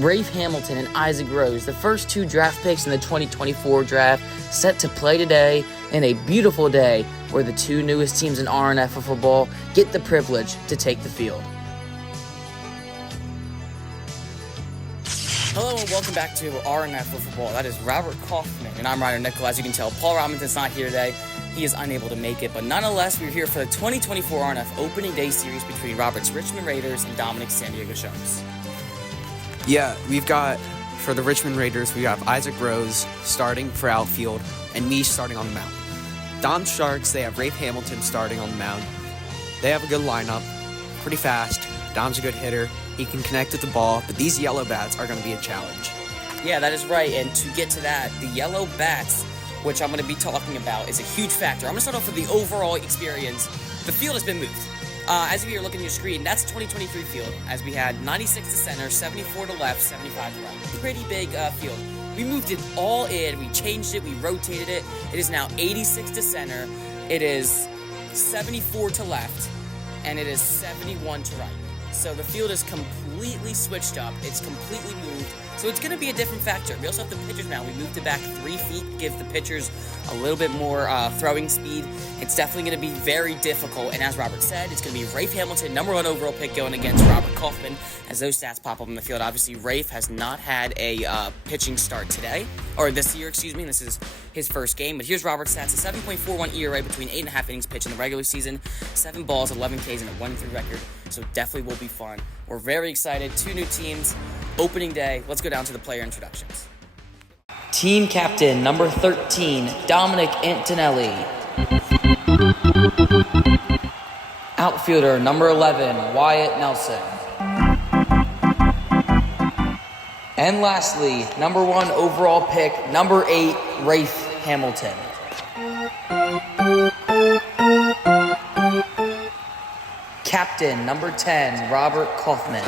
Rafe Hamilton and Isaac Rose, the first 2 draft picks in the 2024 draft, set to play today in a beautiful day where the 2 newest teams in RNF Wiffle Ball get the privilege to take the field. Hello and welcome back to RNF Wiffle Ball. That is Robert Kaufman and I'm Ryder Nickel. As you can tell, Paul Robinson's not here today. He is unable to make it, but nonetheless, we're here for the 2024 RNF Opening Day Series between Robert's Richmond Raiders and Dominic's San Diego Sharks. Yeah, we've got, for the Richmond Raiders, we have Isaac Rose starting for outfield and me starting on the mound. Dom's Sharks, they have Rafe Hamilton starting on the mound. They have a good lineup, pretty fast. Dom's a good hitter. He can connect with the ball, but these yellow bats are going to be a challenge. Yeah, that is right, and to get to that, the yellow bats, which I'm going to be talking about, is a huge factor. I'm going to start off with the overall experience. The field has been moved. As you're looking at your screen, that's the 2023 field, as we had 96 to center, 74 to left, 75 to right. Pretty big field. We moved it all in, we changed it, we rotated it. It is now 86 to center, it is 74 to left, and it is 71 to right. So the field is completely switched up, it's completely moved, so it's going to be a different factor. We also have the pitchers now. We moved it back 3 feet, give the pitchers a little bit more throwing speed. It's definitely going to be very difficult, and as Robert said, it's going to be Rafe Hamilton, #1 overall pick, going against Robert Kaufman, as those stats pop up on the field. Obviously, Rafe has not had a pitching start today, or this year, excuse me. This is his first game, but here's Robert's stats: a 7.41 ERA between 8.5 innings pitched in the regular season, 7 balls, 11 Ks, and a 1-3 record, so definitely will be fun. We're very excited. 2 new teams, opening day. Let's go down to the player introductions. Team captain, number 13, Dominic Antonelli. Outfielder, number 11, Wyatt Nelson. And lastly, #1 overall pick, number 8, Rafe Hamilton. Captain, number 10, Robert Kaufman.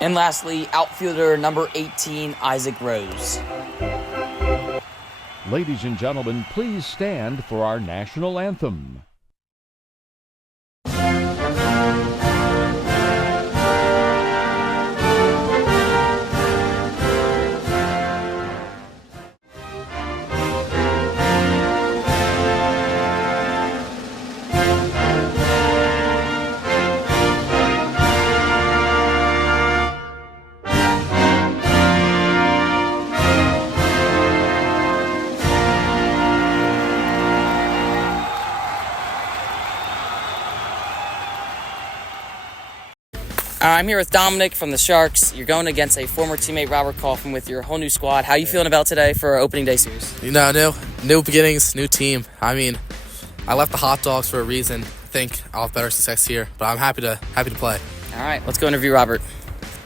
And lastly, outfielder, number 18, Isaac Rose. Ladies and gentlemen, please stand for our national anthem. I'm here with Dominic from the Sharks. You're going against a former teammate, Robert Kaufman, with your whole new squad. How are you feeling about today for our opening day series? You know, new beginnings, new team. I mean, I left the hot dogs for a reason. I think I'll have better success here, but I'm happy to play. All right, let's go interview Robert.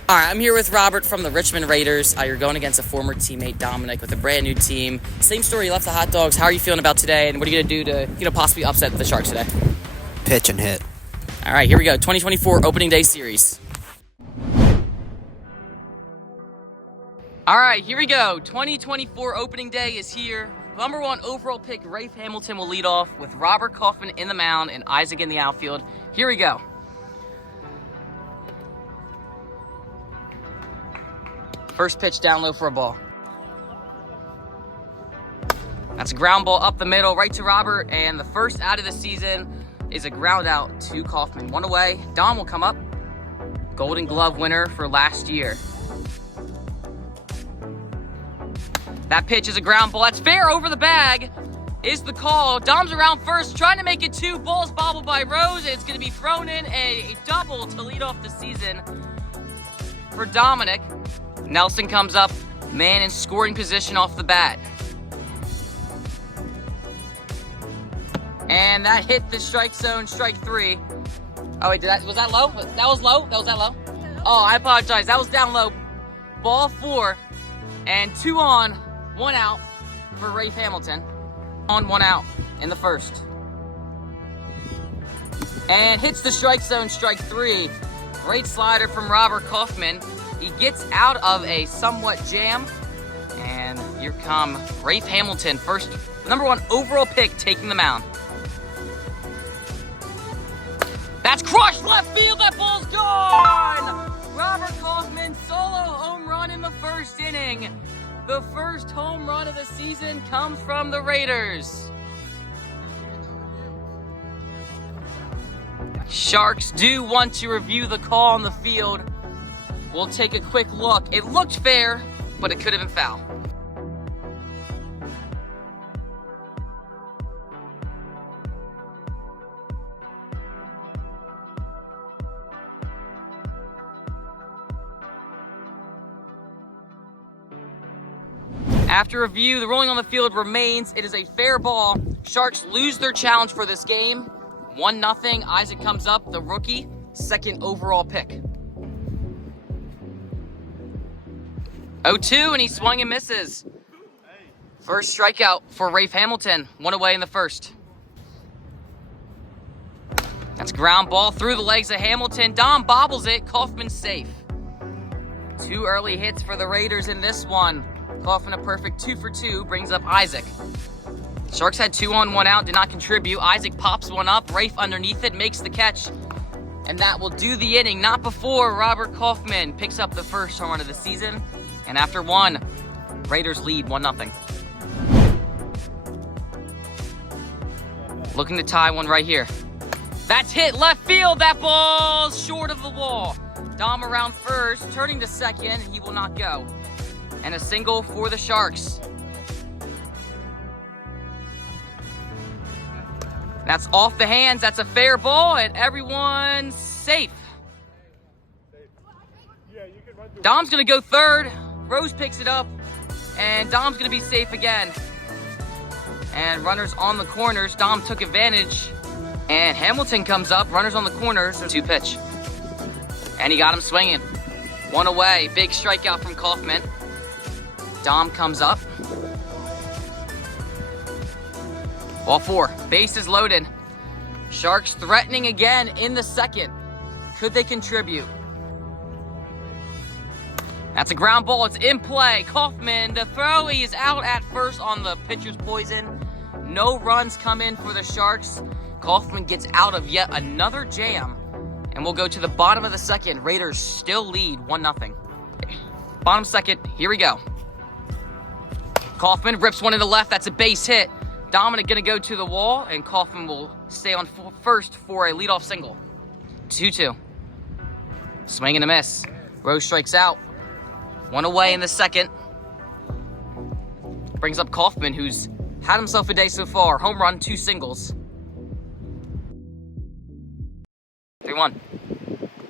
All right, I'm here with Robert from the Richmond Raiders. You're going against a former teammate, Dominic, with a brand new team. Same story, you left the hot dogs. How are you feeling about today, and what are you going to do to possibly upset the Sharks today? Pitch and hit. All right, here we go. 2024 opening day series. All right, here we go. 2024 opening day is here. #1 overall pick, Rafe Hamilton, will lead off with Robert Kaufman in the mound and Isaac in the outfield. Here we go. First pitch down low for a ball. That's a ground ball up the middle, right to Robert, and the first out of the season is a ground out to Kaufman. 1 away. Dom will come up. Golden Glove winner for last year. That pitch is a ground ball. That's fair, over the bag is the call. Dom's around first, trying to make it 2. Balls bobbled by Rose, and it's going to be thrown in a double to lead off the season for Dominic. Nelson comes up, man in scoring position off the bat. And that hit the strike zone, strike 3. Oh wait, was that low? That was low? Was that low? Oh, I apologize. That was down low. Ball 4, and 2 on, 1 out for Rafe Hamilton. On, 1 out in the first. And hits the strike zone, strike 3. Great slider from Robert Kaufman. He gets out of a somewhat jam. And here come Rafe Hamilton, first #1 overall pick, taking the mound. That's crushed left field. That ball's gone. Robert Kaufman, solo home run in the first inning. The first home run of the season comes from the Raiders. Sharks do want to review the call on the field. We'll take a quick look. It looked fair, but it could have been foul. After review, the ruling on the field remains. It is a fair ball. Sharks lose their challenge for this game. 1-0. Isaac comes up, the rookie, second overall pick. 0-2, and he swung and misses. First strikeout for Rafe Hamilton. 1 away in the first. That's ground ball through the legs of Hamilton. Dom bobbles it. Kaufman's safe. 2 early hits for the Raiders in this one. Kaufman a perfect 2 for 2, brings up Isaac. Sharks had 2 on, 1 out, did not contribute. Isaac pops one up, Rafe underneath it, makes the catch. And that will do the inning, not before Robert Kaufman picks up the first home run of the season. And after 1, Raiders lead 1-0. Looking to tie one right here. That's hit left field, that ball's short of the wall. Dom around first, turning to second, he will not go. And a single for the Sharks. That's off the hands. That's a fair ball, and everyone's safe. Dom's going to go third. Rose picks it up, and Dom's going to be safe again. And runners on the corners. Dom took advantage, and Hamilton comes up. Runners on the corners. 2 pitch. And he got him swinging. 1 away. Big strikeout from Kaufman. Dom comes up. Ball 4, bases loaded. Sharks threatening again in the second. Could they contribute? That's a ground ball, it's in play. Kaufman, the throw, he is out at first on the pitcher's poison. No runs come in for the Sharks. Kaufman gets out of yet another jam. And we'll go to the bottom of the second. Raiders still lead 1-0. Bottom second, here we go. Kaufman rips one in the left, that's a base hit. Dominic gonna go to the wall, and Kaufman will stay on first for a leadoff single. 2-2. Swing and a miss. Rose strikes out. 1 away in the second. Brings up Kaufman, who's had himself a day so far. Home run, 2 singles. 3-1.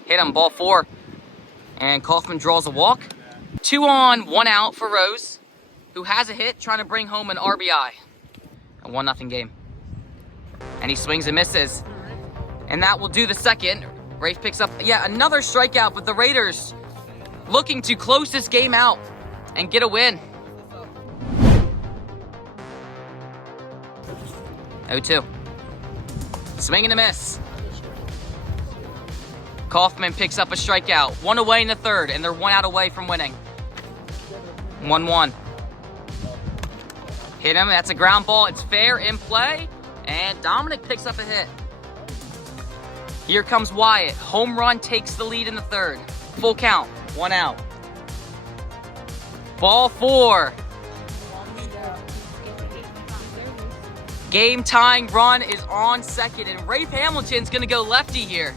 Hit him, ball 4. And Kaufman draws a walk. 2 on, 1 out for Rose, who has a hit, trying to bring home an RBI. A 1-0 game. And he swings and misses. And that will do the second. Rafe picks up yet another strikeout, but the Raiders looking to close this game out and get a win. 0-2. Swing and a miss. Kaufman picks up a strikeout. 1 away in the third, and they're 1 out away from winning. 1-1. Hit him, that's a ground ball, it's fair in play, and Dominic picks up a hit. Here comes Wyatt, home run takes the lead in the third. Full count, 1 out. Ball 4. Game tying run is on second, and Rafe Hamilton's gonna go lefty here.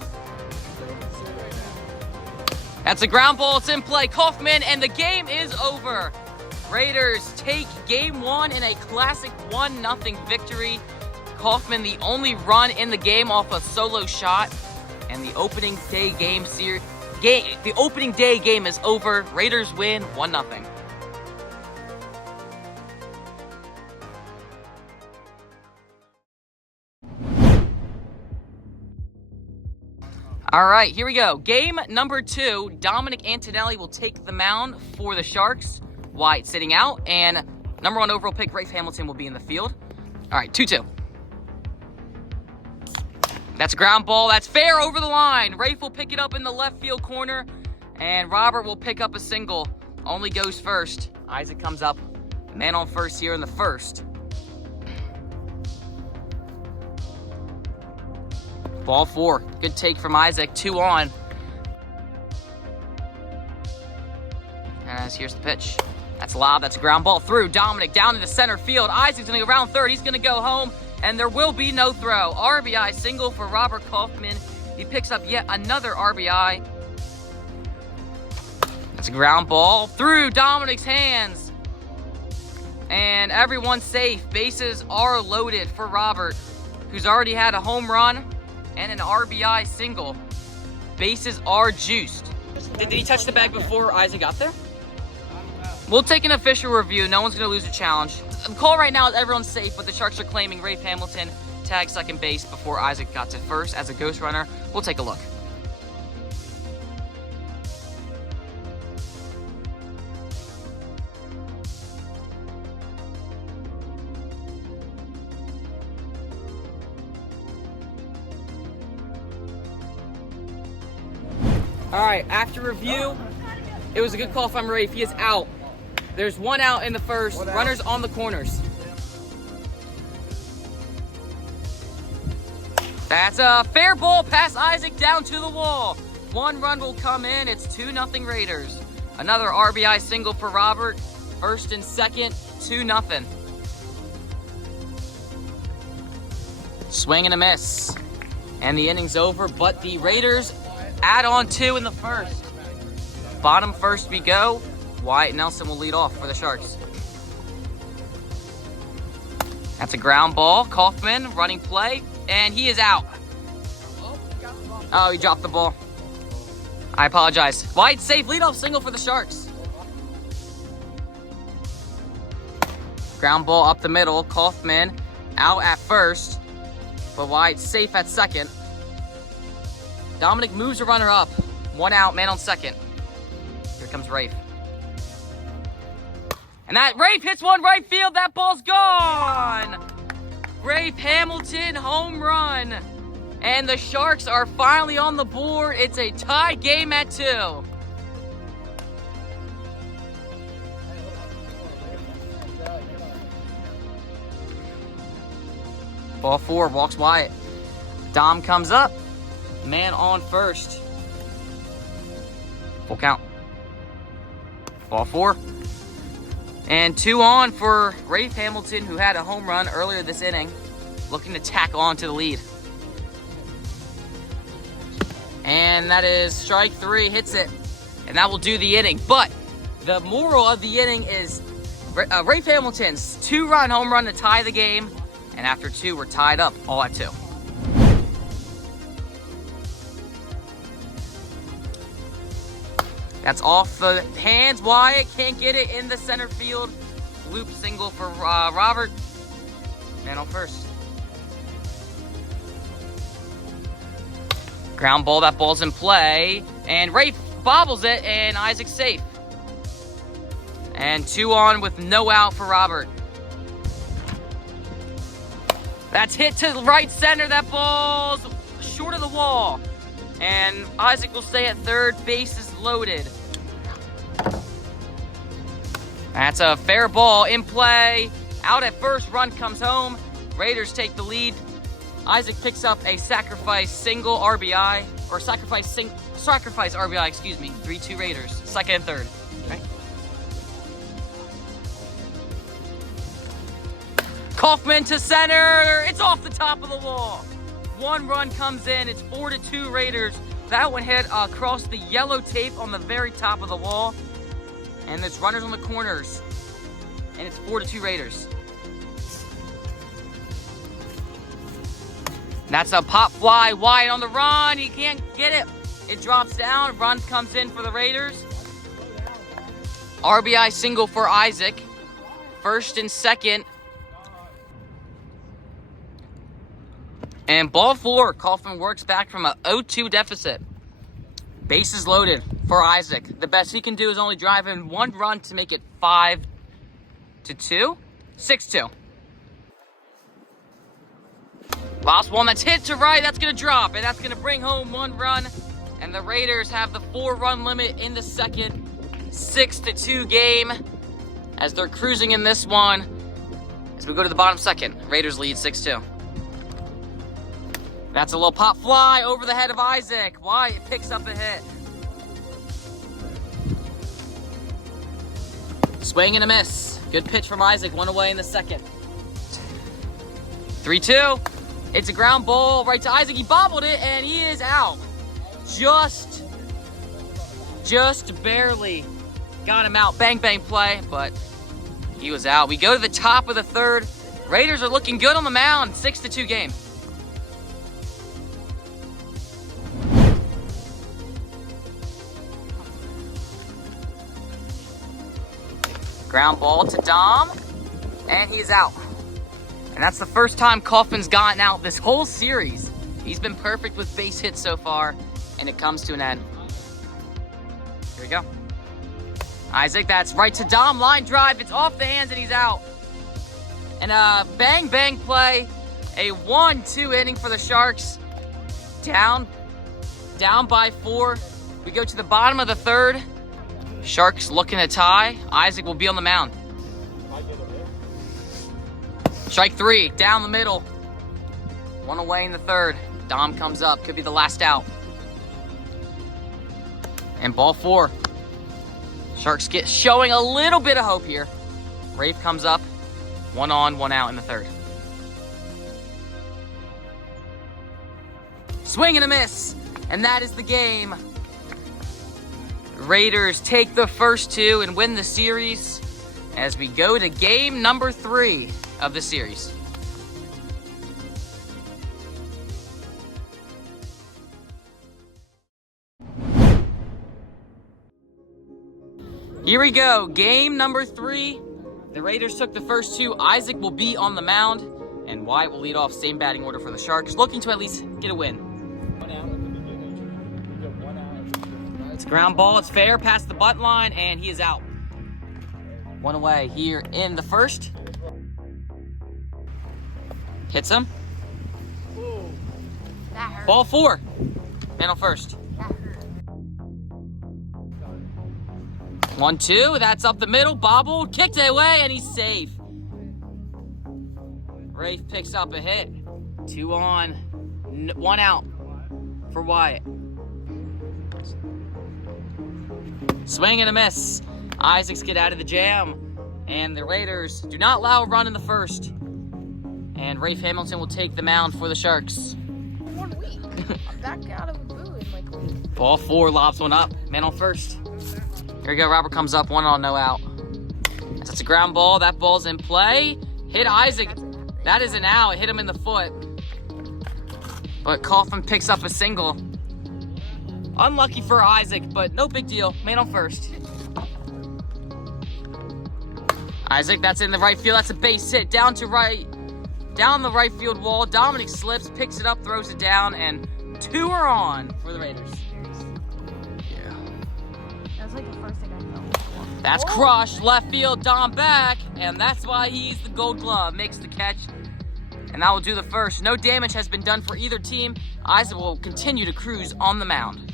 That's a ground ball, it's in play, Kaufman, and the game is over. Raiders take game 1 in a classic 1-0 victory. Kaufman the only run in the game off a solo shot, and the opening day game is over. Raiders win 1-0. All right, here we go. Game number 2. Dominic Antonelli will take the mound for the Sharks. White sitting out, and number 1 overall pick Rafe Hamilton will be in the field. All right, 2-2. That's a ground ball. That's fair over the line. Rafe will pick it up in the left field corner, and Robert will pick up a single. Only goes first. Isaac comes up, man on first here in the first. Ball 4. Good take from Isaac. 2 on. as here's the pitch. That's loud. That's a ground ball through. Dominic down into center field. Isaac's going to go around third. He's going to go home, and there will be no throw. RBI single for Robert Kaufman. He picks up yet another RBI. That's a ground ball through Dominic's hands. And everyone's safe. Bases are loaded for Robert, who's already had a home run and an RBI single. Bases are juiced. Did he touch the bag before Isaac got there? We'll take an official review. No one's going to lose a challenge. The call right now is everyone's safe, but the Sharks are claiming Rafe Hamilton tagged second base before Isaac got to first as a ghost runner. We'll take a look. All right, after review, it was a good call from Rafe. He is out. There's one out in the first. Runners on the corners. That's a fair ball past Isaac down to the wall. One run will come in. It's 2-0 Raiders. Another RBI single for Robert. First and second, 2-0. Swing and a miss. And the inning's over, but the Raiders add on 2 in the first. Bottom first we go. Wyatt Nelson will lead off for the Sharks. That's a ground ball. Kaufman running play, and he is out. Oh, he dropped the ball. I apologize. Wyatt's safe. Leadoff single for the Sharks. Ground ball up the middle. Kaufman out at first, but Wyatt's safe at second. Dominic moves a runner up. One out, man on second. Here comes Rafe. And that Rafe hits one right field. That ball's gone. Rafe Hamilton home run. And the Sharks are finally on the board. It's a tie game at 2. Ball 4, walks Wyatt. Dom comes up. Man on first. Full count. Ball 4. And 2 on for Rafe Hamilton, who had a home run earlier this inning, looking to tack on to the lead. And that is strike 3, hits it. And that will do the inning. But the moral of the inning is Rafe Hamilton's 2-run home run to tie the game. And after 2, we're tied up, all at 2. That's off the hands. Wyatt can't get it in the center field. Loop single for Robert. Man on first. Ground ball. That ball's in play. And Rafe bobbles it, and Isaac's safe. And 2 on with no out for Robert. That's hit to right center. That ball's short of the wall. And Isaac will stay at third. Bases loaded. That's a fair ball in play. Out at first, run comes home. Raiders take the lead. Isaac picks up a sacrifice single RBI, or sacrifice RBI, excuse me. 3-2 Raiders, second and third. Okay. Kaufman to center. It's off the top of the wall. 1 run comes in. It's 4-2 Raiders. That one hit across the yellow tape on the very top of the wall. And there's runners on the corners. And it's 4-2 Raiders. That's a pop fly. Wyatt on the run. He can't get it. It drops down. Run comes in for the Raiders. RBI single for Isaac. First and second. And ball 4, Kaufman works back from a 0-2 deficit. Bases loaded for Isaac. The best he can do is only drive in 1 run to make it 5-2? 6-2. Last one that's hit to right, that's going to drop, and that's going to bring home 1 run. And the Raiders have the 4-run limit in the second. 6-2 game as they're cruising in this one. As we go to the bottom second, Raiders lead 6-2. That's a little pop fly over the head of Isaac. Wyatt picks up a hit. Swing and a miss. Good pitch from Isaac, one away in the second. 3-2. It's a ground ball right to Isaac. He bobbled it, and he is out. Just barely got him out. Bang, bang play, but he was out. We go to the top of the third. Raiders are looking good on the mound. 6-2 game. Ground ball to Dom, and he's out. And that's the first time Kaufman's gotten out this whole series. He's been perfect with base hits so far, and it comes to an end. Here we go. Isaac, that's right to Dom, line drive. It's off the hands, and he's out. And a bang, bang play. A 1-2 inning for the Sharks. Down by 4. We go to the bottom of the third. Sharks looking to tie. Isaac will be on the mound. Strike 3, down the middle. One away in the third. Dom comes up, could be the last out. And ball 4. Sharks showing a little bit of hope here. Rafe comes up, 1 on, 1 out in the third. Swing and a miss, and that is the game. Raiders take the first 2 and win the series as we go to game number 3 of the series. Here we go, game number 3. The Raiders took the first 2. Isaac will be on the mound, and Wyatt will lead off. Same batting order for the Sharks, looking to at least get a win. It's a ground ball, it's fair, past the butt line, and he is out. 1 away here in the first. Hits him. Ball 4. Man on first. 1-2, that's up the middle, bobbled, kicked it away, and he's safe. Rafe picks up a hit. 2 on, 1 out for Wyatt. Swing and a miss. Isaacs get out of the jam, and the Raiders do not allow a run in the first. And Rafe Hamilton will take the mound for the Sharks. 1 week. I'm back out of a boo in like a week. Ball 4, lobs one up, man on first. Here we go, Robert comes up, 1 on, no out. That's a ground ball, that ball's in play. Hit Isaac, that is an out, it hit him in the foot. But Kaufman picks up a single. Unlucky for Isaac, but no big deal, man on first. Isaac, that's in the right field, that's a base hit, down the right field wall. Dominic slips, picks it up, throws it down, and 2 are on for the Raiders. That was like the first thing I felt. That's crushed, left field, Dom back, and that's why he's the Gold Glove. Makes the catch, and that will do the first. No damage has been done for either team. Isaac will continue to cruise on the mound.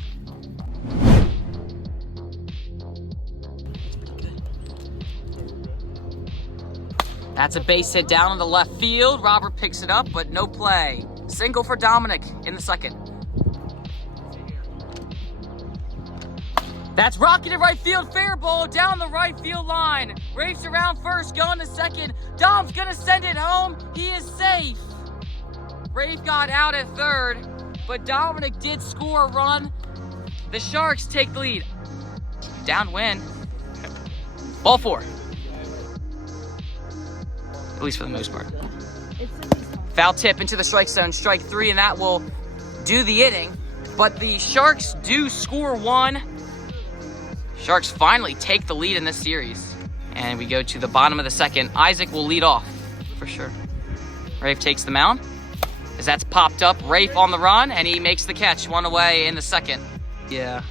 That's a base hit down in the left field. Robert picks it up, but no play. Single for Dominic in the second. That's rocketed right field, fair ball down the right field line. Rafe's around first, going to second. Dom's gonna send it home. He is safe. Rafe got out at third, but Dominic did score a run. The Sharks take the lead. Downwind. Ball 4. At least for the most part. Foul tip into the strike zone, strike 3, and that will do the inning. But the Sharks do score 1. Sharks finally take the lead in this series. And we go to the bottom of the second. Isaac will lead off, for sure. Rafe takes the mound. As that's popped up, Rafe on the run, and he makes the catch. 1 away in the second. Yeah.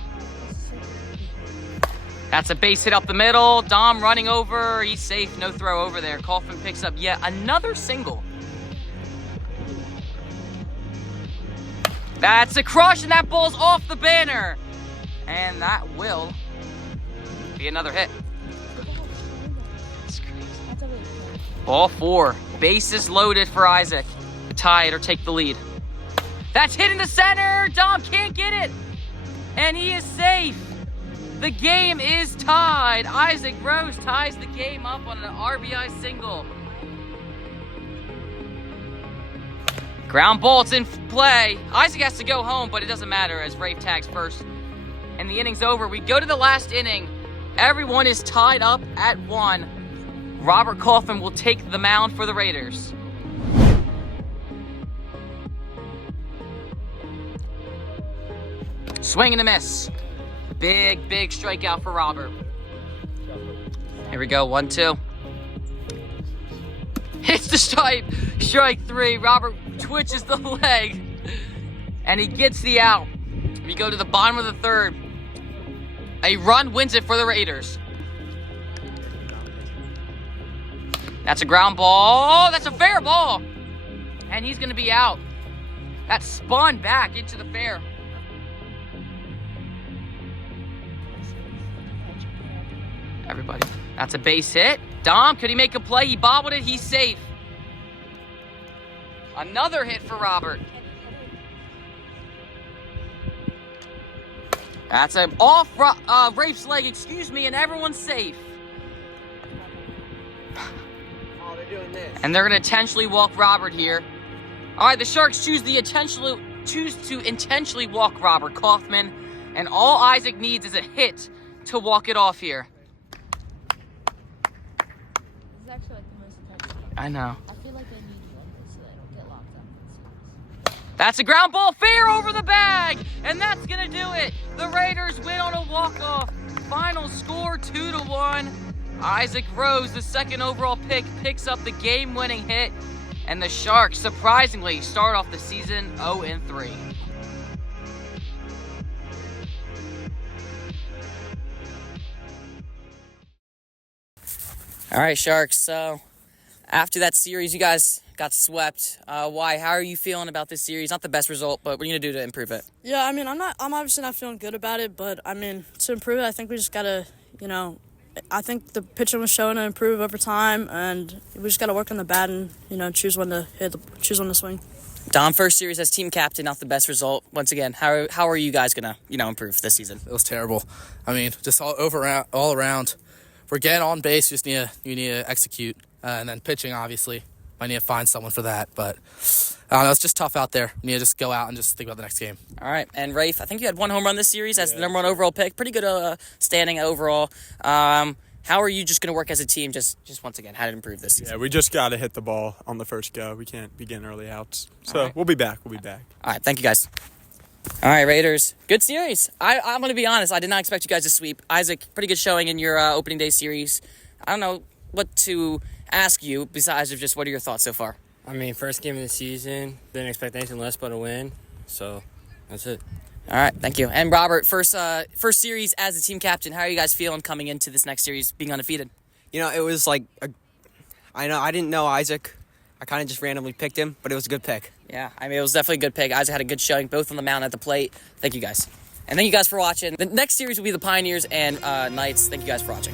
That's a base hit up the middle. Dom running over. He's safe. No throw over there. Kaufman picks up yet another single. That's a crush, and that ball's off the banner. And that will be another hit. That's crazy. Ball 4. Bases loaded for Isaac. Tie it or take the lead. That's hit in the center. Dom can't get it. And he is safe. The game is tied. Isaac Rose ties the game up on an RBI single. Ground ball, it's in play. Isaac has to go home, but it doesn't matter as Rafe tags first. And the inning's over. We go to the last inning. Everyone is tied up at 1. Robert Kaufman will take the mound for the Raiders. Swing and a miss. Big strikeout for Robert. Here we go, 1-2. Hits the strike. Strike 3. Robert twitches the leg. And he gets the out. We go to the bottom of the 3rd. A run wins it for the Raiders. That's a ground ball. That's a fair ball. And he's going to be out. That spun back into the fair. Everybody. That's a base hit. Dom, could he make a play? He bobbled it. He's safe. Another hit for Robert. That's an off Rafe's leg, excuse me, and everyone's safe. Oh, they're doing this. And they're going to intentionally walk Robert here. All right, the Sharks choose to intentionally walk Robert Kaufman, and all Isaac needs is a hit to walk it off here. This is actually like the most intense game. I know. I feel like they need you like this so they don't get locked up. That's a ground ball, fair over the bag, and that's gonna do it. The Raiders win on a walk-off. Final score 2-1. Isaac Rose, the 2nd overall pick, picks up the game-winning hit, and the Sharks surprisingly start off the season 0-3. All right, Sharks. So after that series, you guys got swept. Why? How are you feeling about this series? Not the best result, but what are you gonna do to improve it? Yeah, I mean, I'm obviously not feeling good about it, but I mean, to improve it, I think we just gotta, I think the pitching was showing to improve over time, and we just gotta work on the bat and choose when to swing. Dom, first series as team captain, not the best result. Once again, how are you guys gonna improve this season? It was terrible. I mean, just all around. We're getting on base. You need to execute, and then pitching. Obviously, I need to find someone for that. But I don't know. It's just tough out there. You need to just go out and just think about the next game. All right, and Rafe, I think you had 1 home run this series as the number 1 overall pick. Pretty good standing overall. How are you just going to work as a team? Just once again, how to improve this season? Yeah, we just got to hit the ball on the first go. We can't be getting early outs. So We'll be back. All right, thank you guys. All right, Raiders. Good series. I'm going to be honest. I did not expect you guys to sweep. Isaac, pretty good showing in your opening day series. I don't know what to ask you besides of just what are your thoughts so far? I mean, first game of the season, didn't expect anything less but a win. So that's it. All right, thank you. And Robert, first series as a team captain. How are you guys feeling coming into this next series, being undefeated? It was like, I didn't know Isaac. I kind of just randomly picked him, but it was a good pick. Yeah, I mean, it was definitely a good pick. Isaac had a good showing, both on the mound and at the plate. Thank you guys. And thank you guys for watching. The next series will be the Pioneers and Knights. Thank you guys for watching.